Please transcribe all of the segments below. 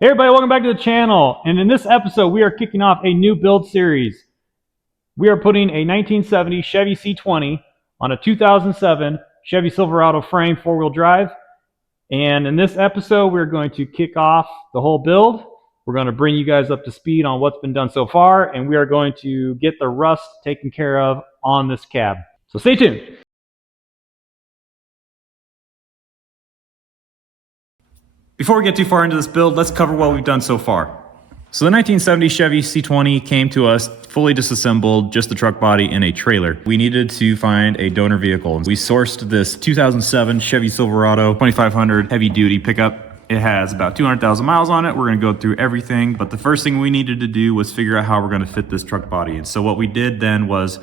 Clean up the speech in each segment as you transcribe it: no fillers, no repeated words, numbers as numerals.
Hey everybody, welcome back to the channel. And in this episode, we are kicking off a new build series. We are putting a 1970 Chevy C20 on a 2007 Chevy Silverado frame four-wheel drive. And in this episode, we're going to kick off the whole build. We're going to bring you guys up to speed on what's been done so far, and we are going to get the rust taken care of on this cab. So stay tuned. Before we get too far into this build, let's cover what we've done so far. So the 1970 Chevy C20 came to us fully disassembled, just the truck body in a trailer. We needed to find a donor vehicle. We sourced this 2007 Chevy Silverado 2500 heavy duty pickup. It has about 200,000 miles on it. We're gonna go through everything, but the first thing we needed to do was figure out how we're gonna fit this truck body. And so what we did then was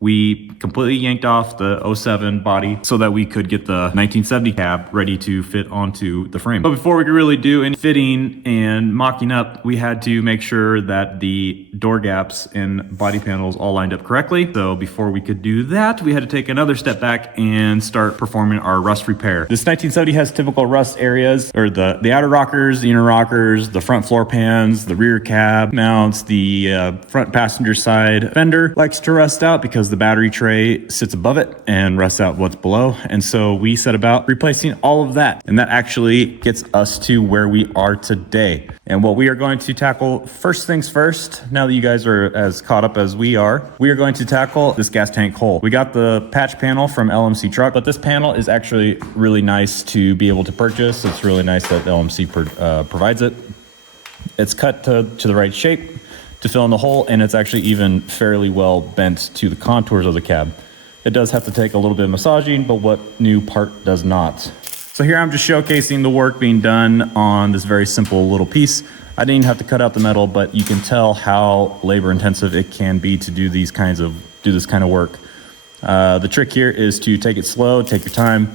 we completely yanked off the 07 body so that we could get the 1970 cab ready to fit onto the frame. But before we could really do any fitting and mocking up, we had to make sure that the door gaps and body panels all lined up correctly. So before we could do that, we had to take another step back and start performing our rust repair. This 1970 has typical rust areas, or the outer rockers, the inner rockers, the front floor pans, the rear cab mounts, the front passenger side fender likes to rust out because the battery tray sits above it and rusts out what's below. And so we set about replacing all of that. And that actually gets us to where we are today. And what we are going to tackle, first things first, now that you guys are as caught up as we are going to tackle this gas tank hole. We got the patch panel from LMC Truck, but this panel is actually really nice to be able to purchase. It's really nice that LMC provides it. It's cut to the right shape to fill in the hole, and it's actually even fairly well bent to the contours of the cab. It does have to take a little bit of massaging, but what new part does not? So here I'm just showcasing the work being done on this very simple little piece. I didn't even have to cut out the metal, but you can tell how labor intensive it can be to do this kind of work. The trick here is to take it slow, take your time,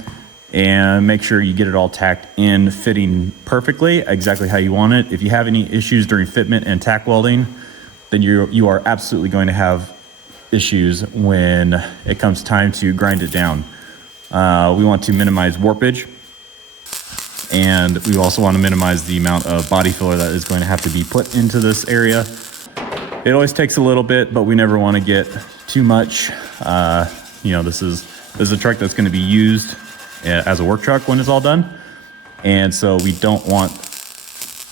and make sure you get it all tacked in, fitting perfectly, exactly how you want it. If you have any issues during fitment and tack welding, then you are absolutely going to have issues when it comes time to grind it down. We want to minimize warpage, and we also want to minimize the amount of body filler that is going to have to be put into this area. It always takes a little bit, but we never want to get too much. This is a truck that's going to be used as a work truck when it's all done, and so we don't want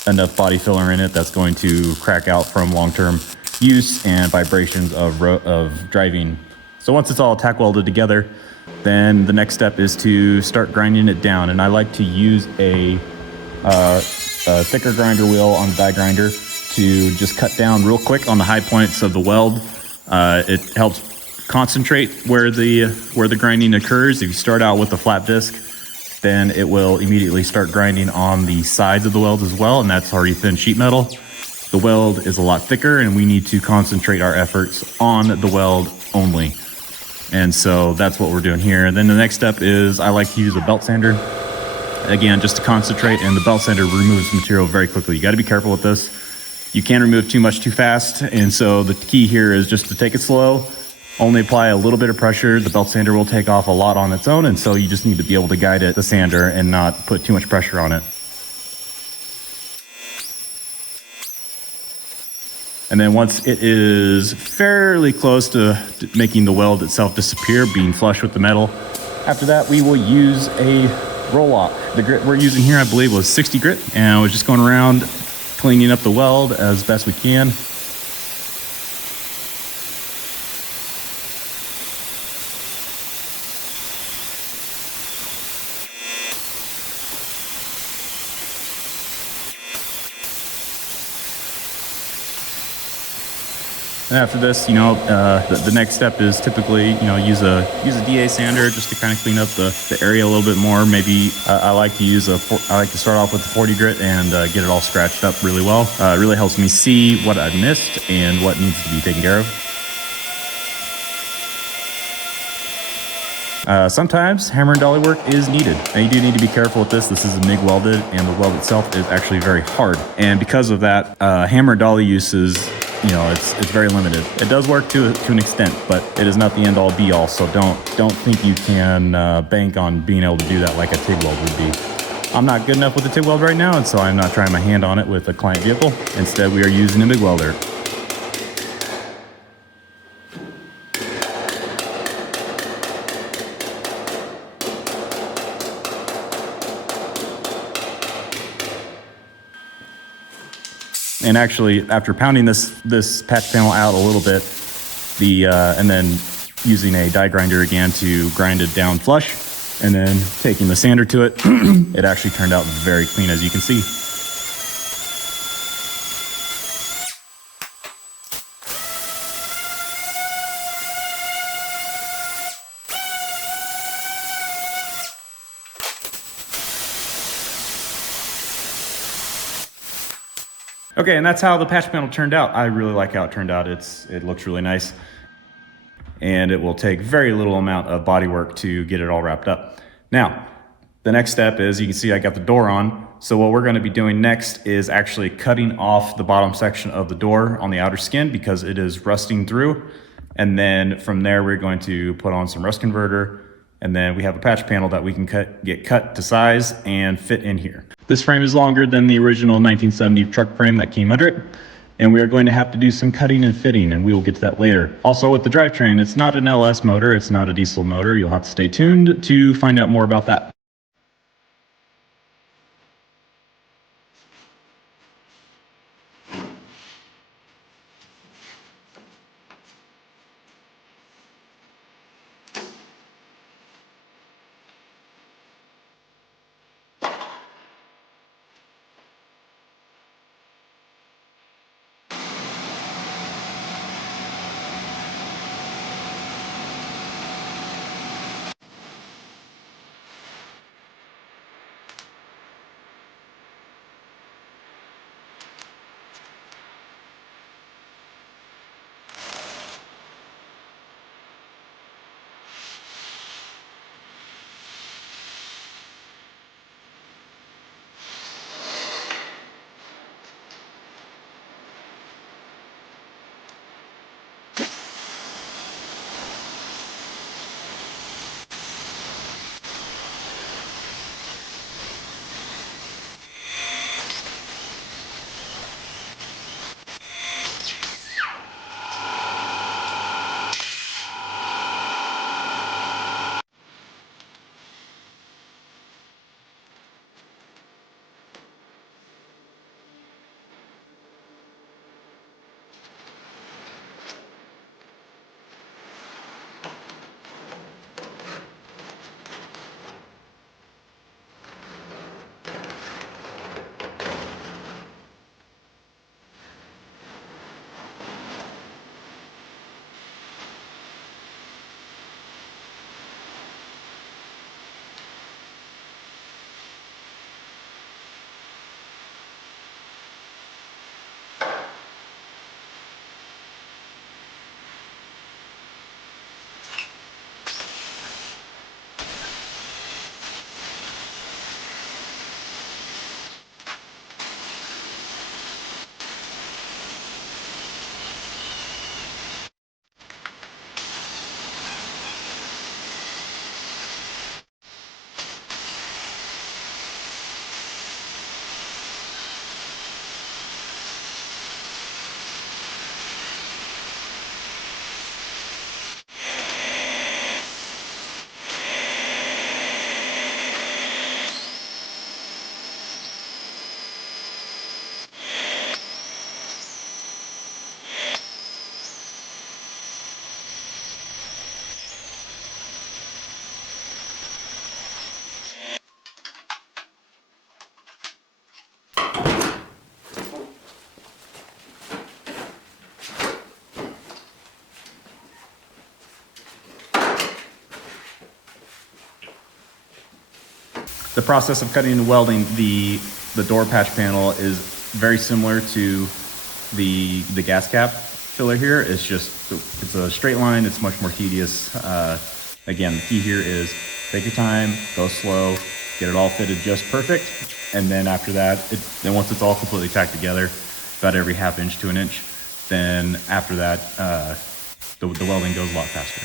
enough body filler in it that's going to crack out from long-term use and vibrations of driving. So once it's all tack welded together, then the next step is to start grinding it down. And I like to use a thicker grinder wheel on the die grinder to just cut down real quick on the high points of the weld. It helps concentrate where the grinding occurs. If you start out with a flat disc, then it will immediately start grinding on the sides of the weld as well, and that's already thin sheet metal. The weld is a lot thicker, and we need to concentrate our efforts on the weld only. And so that's what we're doing here. And then the next step is I like to use a belt sander, again, just to concentrate, and the belt sander removes material very quickly. You got to be careful with this. You can't remove too much too fast, and so the key here is just to take it slow. Only apply a little bit of pressure. The belt sander will take off a lot on its own, and so you just need to be able to guide the sander and not put too much pressure on it. And then once it is fairly close to making the weld itself disappear, being flush with the metal, after that we will use a roll-off. The grit we're using here, I believe, was 60 grit, and we're just going around cleaning up the weld as best we can. And after this, the next step is typically, use a DA sander just to kind of clean up the area a little bit more. Maybe I like to start off with the 40 grit and get it all scratched up really well. It really helps me see what I missed and what needs to be taken care of. Sometimes hammer and dolly work is needed, and you do need to be careful with this. This is MIG welded, and the weld itself is actually very hard. And because of that, hammer and dolly use is, it's very limited. It does work to an extent, but it is not the end all be all. So don't think you can bank on being able to do that like a TIG weld would be. I'm not good enough with the TIG weld right now, and so I'm not trying my hand on it with a client vehicle. Instead, we are using a MIG welder. And actually, after pounding this patch panel out a little bit, and then using a die grinder again to grind it down flush, and then taking the sander to it, it actually turned out very clean, as you can see. Okay, and that's how the patch panel turned out. I really like how it turned out. It looks really nice. And it will take very little amount of body work to get it all wrapped up. Now, the next step is, you can see I got the door on. So what we're gonna be doing next is actually cutting off the bottom section of the door on the outer skin because it is rusting through. And then from there, we're going to put on some rust converter. And then we have a patch panel that we can get cut to size and fit in here. This frame is longer than the original 1970 truck frame that came under it, and we are going to have to do some cutting and fitting, and we will get to that later. Also with the drivetrain, it's not an LS motor, it's not a diesel motor. You'll have to stay tuned to find out more about that. The process of cutting and welding the door patch panel is very similar to the gas cap filler here. It's a straight line. It's much more tedious. Again, the key here is take your time, go slow, get it all fitted just perfect. And then after that, once it's all completely tacked together, about every ½ inch to an inch, then after that, the welding goes a lot faster.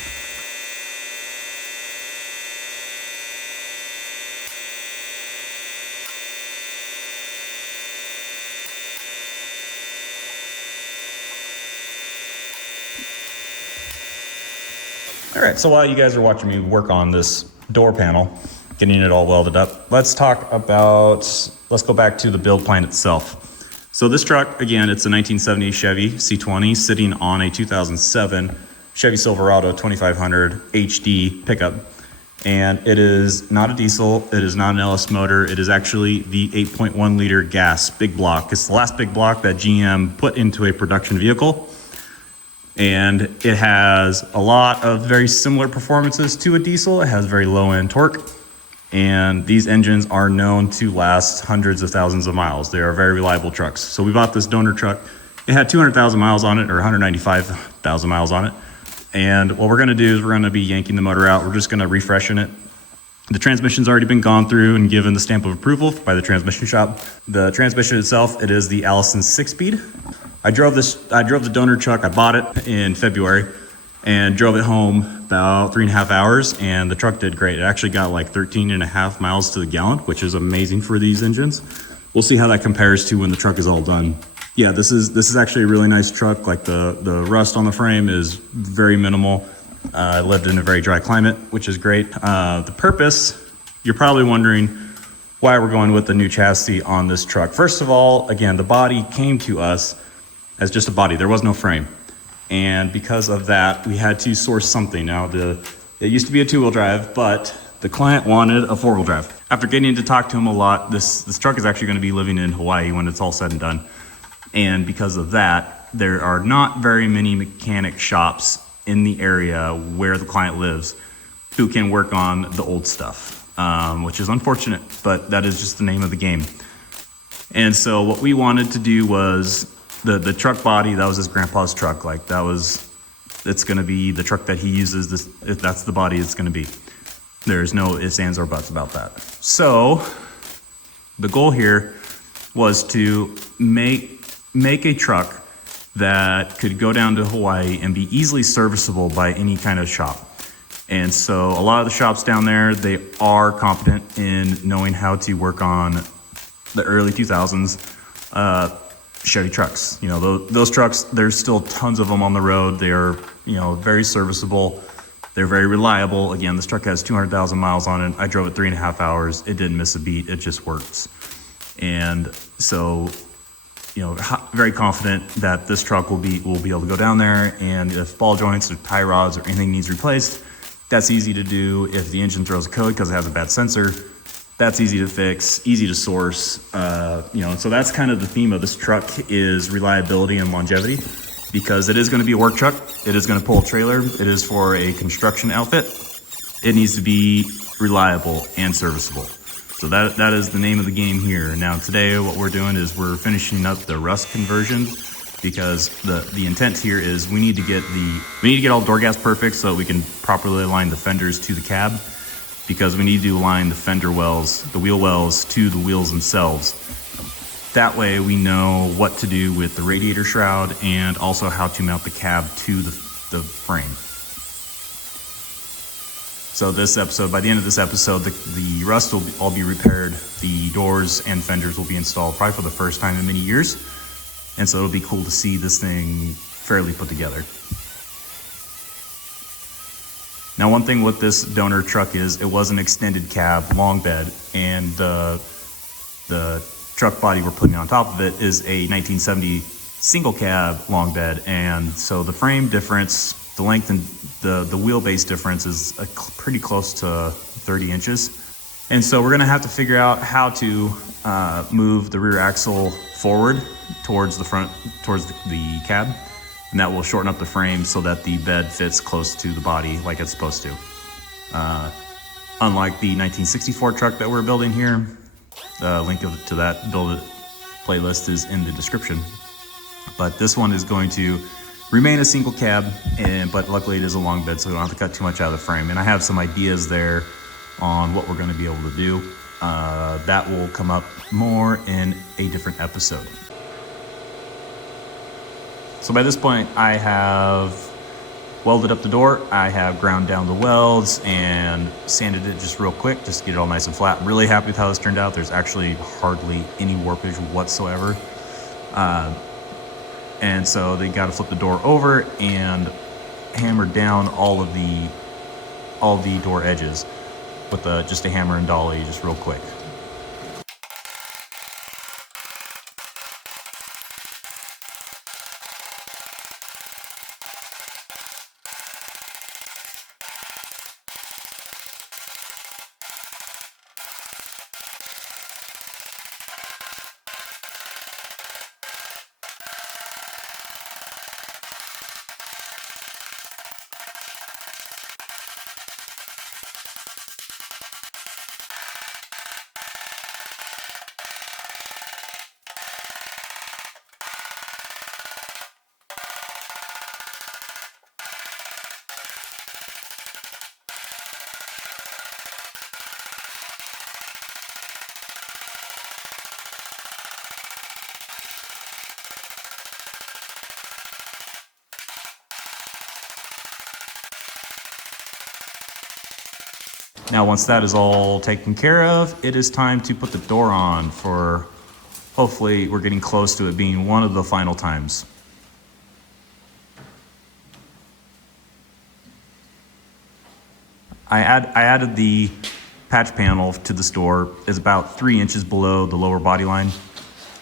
All right, so while you guys are watching me work on this door panel, getting it all welded up, let's go back to the build plan itself. So this truck, again, it's a 1970 Chevy C20 sitting on a 2007 Chevy Silverado 2500 HD pickup. And it is not a diesel, it is not an LS motor, it is actually the 8.1 liter gas big block. It's the last big block that GM put into a production vehicle. And it has a lot of very similar performances to a diesel. It has very low end torque. And these engines are known to last hundreds of thousands of miles. They are very reliable trucks. So we bought this donor truck. It had 200,000 miles on it, or 195,000 miles on it. And what we're gonna do is we're gonna be yanking the motor out. We're just gonna refreshen it. The transmission's already been gone through and given the stamp of approval by the transmission shop. The transmission itself, it is the Allison 6-speed. I drove the donor truck, I bought it in February and drove it home about 3.5 hours, and the truck did great. It actually got like 13.5 miles to the gallon, which is amazing for these engines. We'll see how that compares to when the truck is all done. Yeah, this is actually a really nice truck. Like the rust on the frame is very minimal. I lived in a very dry climate, which is great. The purpose, you're probably wondering why we're going with the new chassis on this truck. First of all, again, the body came to us as just a body. There was no frame. And because of that, we had to source something. Now, it used to be a 2-wheel drive, but the client wanted a 4-wheel drive. After getting to talk to him a lot, this truck is actually gonna be living in Hawaii when it's all said and done. And because of that, there are not very many mechanic shops in the area where the client lives who can work on the old stuff, which is unfortunate, but that is just the name of the game. And so what we wanted to do was the truck body, that was his grandpa's truck. Like it's gonna be the truck that he uses. That's the body it's gonna be. There's no ifs, ands, or buts about that. So the goal here was to make a truck that could go down to Hawaii and be easily serviceable by any kind of shop. And so a lot of the shops down there, they are competent in knowing how to work on the early 2000s Chevy trucks. You know, those trucks, there's still tons of them on the road. They are, very serviceable. They're very reliable. Again, this truck has 200,000 miles on it. I drove it 3.5 hours. It didn't miss a beat. It just works. And so, very confident that this truck will be able to go down there, and if ball joints or tie rods or anything needs replaced, that's easy to do. If the engine throws a code because it has a bad sensor, that's easy to fix, easy to source. So that's kind of the theme of this truck, is reliability and longevity, because it is going to be a work truck. It is going to pull a trailer. It is for a construction outfit. It needs to be reliable and serviceable. So that is the name of the game here. Now today what we're doing is we're finishing up the rust conversion, because the intent here is we need to get all door gaps perfect so that we can properly align the fenders to the cab, because we need to align the fender wells, the wheel wells, to the wheels themselves. That way we know what to do with the radiator shroud and also how to mount the cab to the frame. So by the end of this episode, the rust will all be repaired. The doors and fenders will be installed probably for the first time in many years. And so it'll be cool to see this thing fairly put together. Now, one thing with this donor truck is it was an extended cab long bed, and the truck body we're putting on top of it is a 1970 single cab long bed. And so the frame difference, the length and the wheelbase difference is pretty close to 30 inches. And so we're gonna have to figure out how to move the rear axle forward towards the front, towards the cab. And that will shorten up the frame so that the bed fits close to the body like it's supposed to. Unlike the 1964 truck that we're building here, the link to that build it playlist is in the description. But this one is going to remain a single cab, but luckily it is a long bed, so we don't have to cut too much out of the frame. And I have some ideas there on what we're going to be able to do. That will come up more in a different episode. So by this point, I have welded up the door. I have ground down the welds and sanded it just real quick, just to get it all nice and flat. I'm really happy with how this turned out. There's actually hardly any warpage whatsoever. And so they got to flip the door over and hammer down all of the all the door edges with just a hammer and dolly, just real quick. Now, once that is all taken care of, it is time to put the door on for, hopefully, we're getting close to it being one of the final times. I added the patch panel to this door. It's about 3 inches below the lower body line.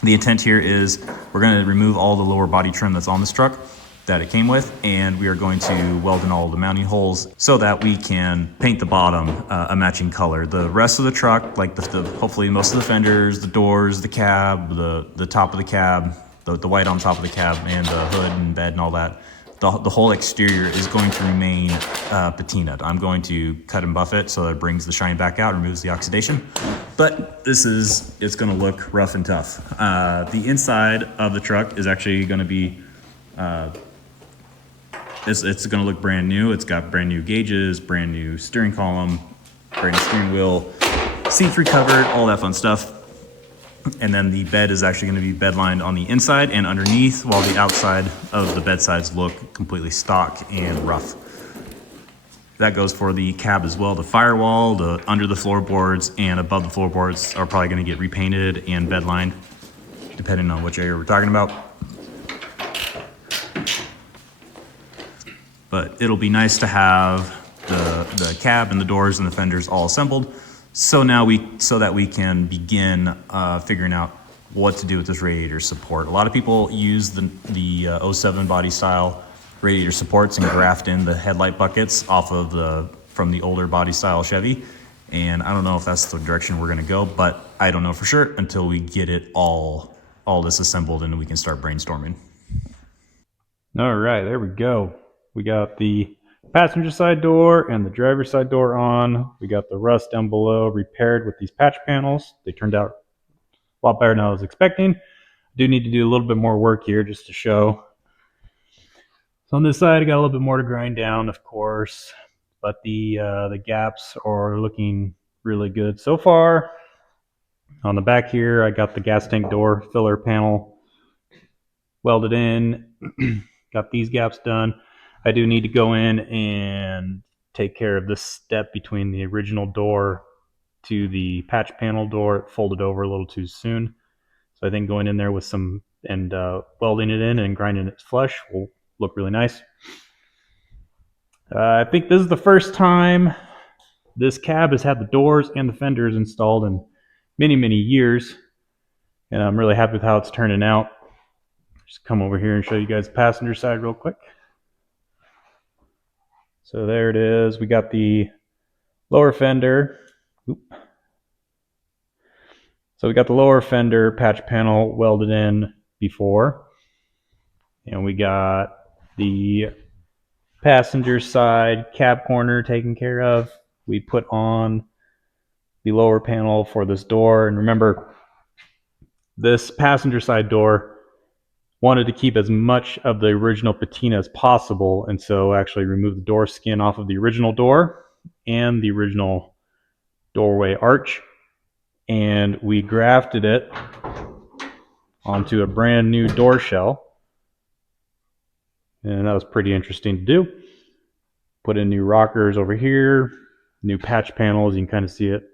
The intent here is we're going to remove all the lower body trim that's on this truck that it came with, and we are going to weld in all the mounting holes so that we can paint the bottom a matching color. The rest of the truck, like hopefully most of the fenders, the doors, the cab, the top of the cab, the white on top of the cab, and the hood and bed and all that, the whole exterior is going to remain patinaed. I'm going to cut and buff it so that it brings the shine back out, removes the oxidation. But it's going to look rough and tough. The inside of the truck is actually going to be it's going to look brand new. It's got brand new gauges, brand new steering column, brand new steering wheel, seats recovered, all that fun stuff. And then the bed is actually going to be bed lined on the inside and underneath, while the outside of the bed sides look completely stock and rough. That goes for the cab as well. The firewall, the under the floorboards and above the floorboards are probably going to get repainted and bed lined, depending on which area we're talking about. But it'll be nice to have the cab and the doors and the fenders all assembled. So that we can begin figuring out what to do with this radiator support. A lot of people use the 07 body style radiator supports and graft in the headlight buckets from the older body style Chevy. And I don't know if that's the direction we're gonna go, but I don't know for sure until we get it all disassembled and we can start brainstorming. All right, there we go. We got the passenger side door and the driver's side door on. We got the rust down below repaired with these patch panels. They turned out a lot better than I was expecting. I do need to do a little bit more work here just to show. So on this side, I got a little bit more to grind down, of course, but the gaps are looking really good so far. On the back here, I got the gas tank door filler panel welded in. Got these gaps done. I do need to go in and take care of this step between the original door to the patch panel door. It folded over a little too soon. So I think going in there with some and welding it in and grinding it flush will look really nice. I think this is the first time this cab has had the doors and the fenders installed in many, many years. And I'm really happy with how it's turning out. Just come over here and show you guys the passenger side real quick. So there it is. We got the lower fender. So we got the lower fender patch panel welded in before. And we got the passenger side cab corner taken care of. We put on the lower panel for this door. And remember, this passenger side door wanted to keep as much of the original patina as possible, and so actually removed the door skin off of the original door and the original doorway arch, and we grafted it onto a brand new door shell, and that was pretty interesting to do. Put in new rockers over here, new patch panels, you can kind of see it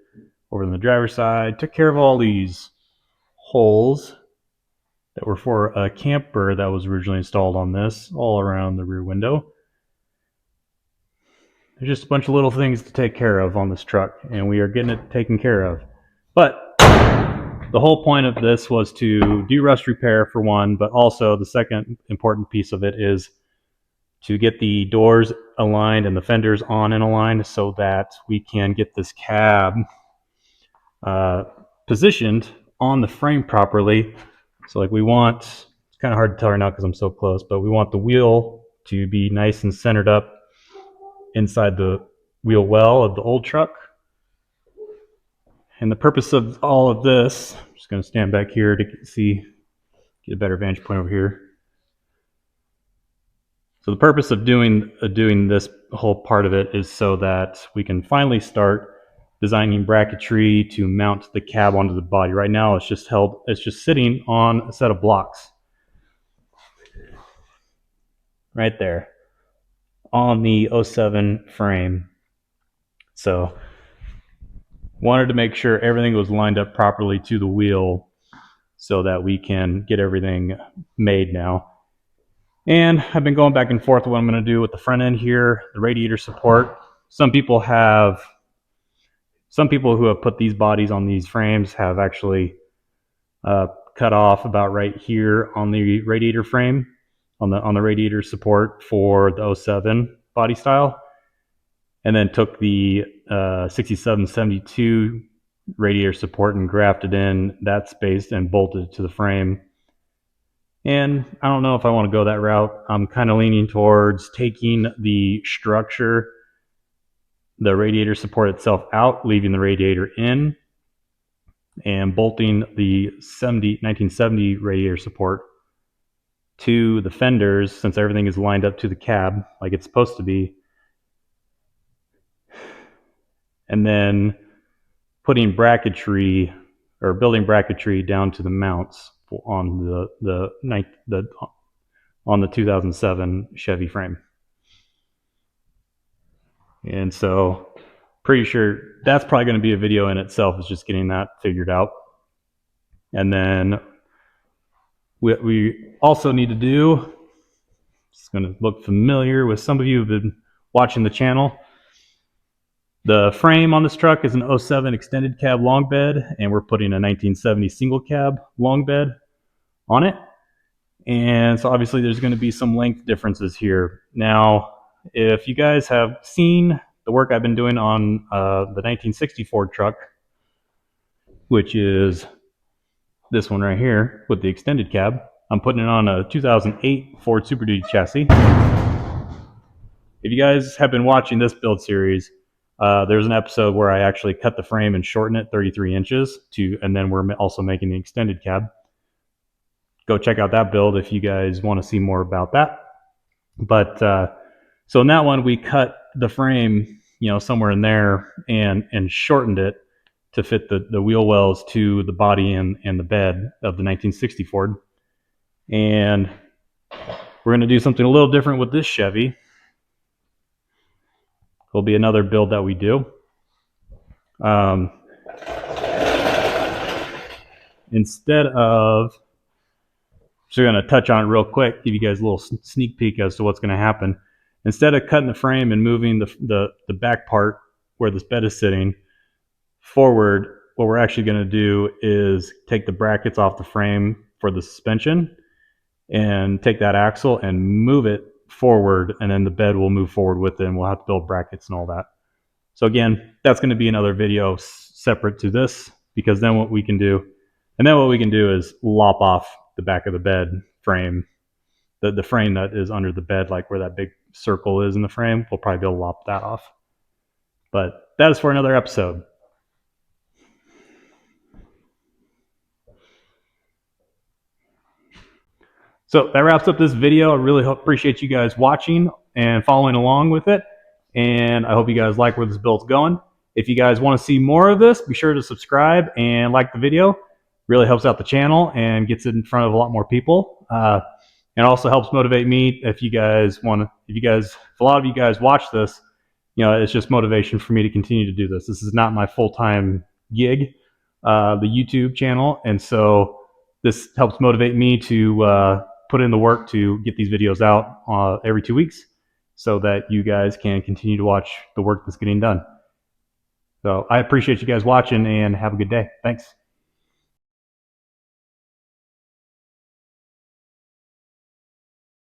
over on the driver's side. Took care of all these holes that were for a camper that was originally installed on this, all around the rear window. There's just a bunch of little things to take care of on this truck, and we are getting it taken care of. But the whole point of this was to do rust repair for one, but also the second important piece of it is to get the doors aligned and the fenders on and aligned so that we can get this cab positioned on the frame properly. So like we want, it's kind of hard to tell right now because I'm so close, but we want the wheel to be nice and centered up inside the wheel well of the old truck. And the purpose of all of this, I'm just going to stand back here to get a better vantage point over here. So the purpose of doing this whole part of it is so that we can finally start designing bracketry to mount the cab onto the body. Right now it's just sitting on a set of blocks. Right there. On the 07 frame. So wanted to make sure everything was lined up properly to the wheel so that we can get everything made now. And I've been going back and forth what I'm going to do with the front end here, the radiator support. Some people who have put these bodies on these frames have actually cut off about right here on the radiator frame, on the radiator support for the 07 body style, and then took the 6772 radiator support and grafted in that space and bolted it to the frame. And I don't know if I want to go that route. I'm kind of leaning towards taking the structure, the radiator support itself out, leaving the radiator in, and bolting the 1970 radiator support to the fenders, since everything is lined up to the cab like it's supposed to be. And then putting bracketry or building bracketry down to the mounts on the 2007 Chevy frame. And so pretty sure that's probably going to be a video in itself, is just getting that figured out. And then what we also need to do, it's going to look familiar with some of you who've been watching the channel. The frame on this truck is an 07 extended cab long bed, and we're putting a 1970 single cab long bed on it. And so obviously there's going to be some length differences here. Now, if you guys have seen the work I've been doing on the 1960 Ford truck, which is this one right here with the extended cab, I'm putting it on a 2008 Ford Super Duty chassis. If you guys have been watching this build series, there's an episode where I actually cut the frame and shorten it 33 inches and then we're also making the extended cab. Go check out that build if you guys want to see more about that. But so in that one, we cut the frame, somewhere in there and shortened it to fit the wheel wells to the body and the bed of the 1960 Ford. And we're going to do something a little different with this Chevy. Will be another build that we do. Instead of, so we're going to touch on it real quick, give you guys a little sneak peek as to what's going to happen. Instead of cutting the frame and moving the back part where this bed is sitting forward, what we're actually going to do is take the brackets off the frame for the suspension and take that axle and move it forward, and then the bed will move forward with it, and we'll have to build brackets and all that. So again, that's going to be another video separate to this, because then what we can do is lop off the back of the bed frame, the frame that is under the bed, like where that big circle is in the frame. We'll probably be able to lop that off. But that is for another episode. So that wraps up this video. I really appreciate you guys watching and following along with it. And I hope you guys like where this build's going. If you guys want to see more of this, be sure to subscribe and like the video. Really helps out the channel and gets it in front of a lot more people. And also helps motivate me. If a lot of you guys watch this, it's just motivation for me to continue to do this. This is not my full-time gig, the YouTube channel. And so this helps motivate me to put in the work to get these videos out every 2 weeks. so that you guys can continue to watch the work that's getting done. So I appreciate you guys watching, and have a good day. Thanks.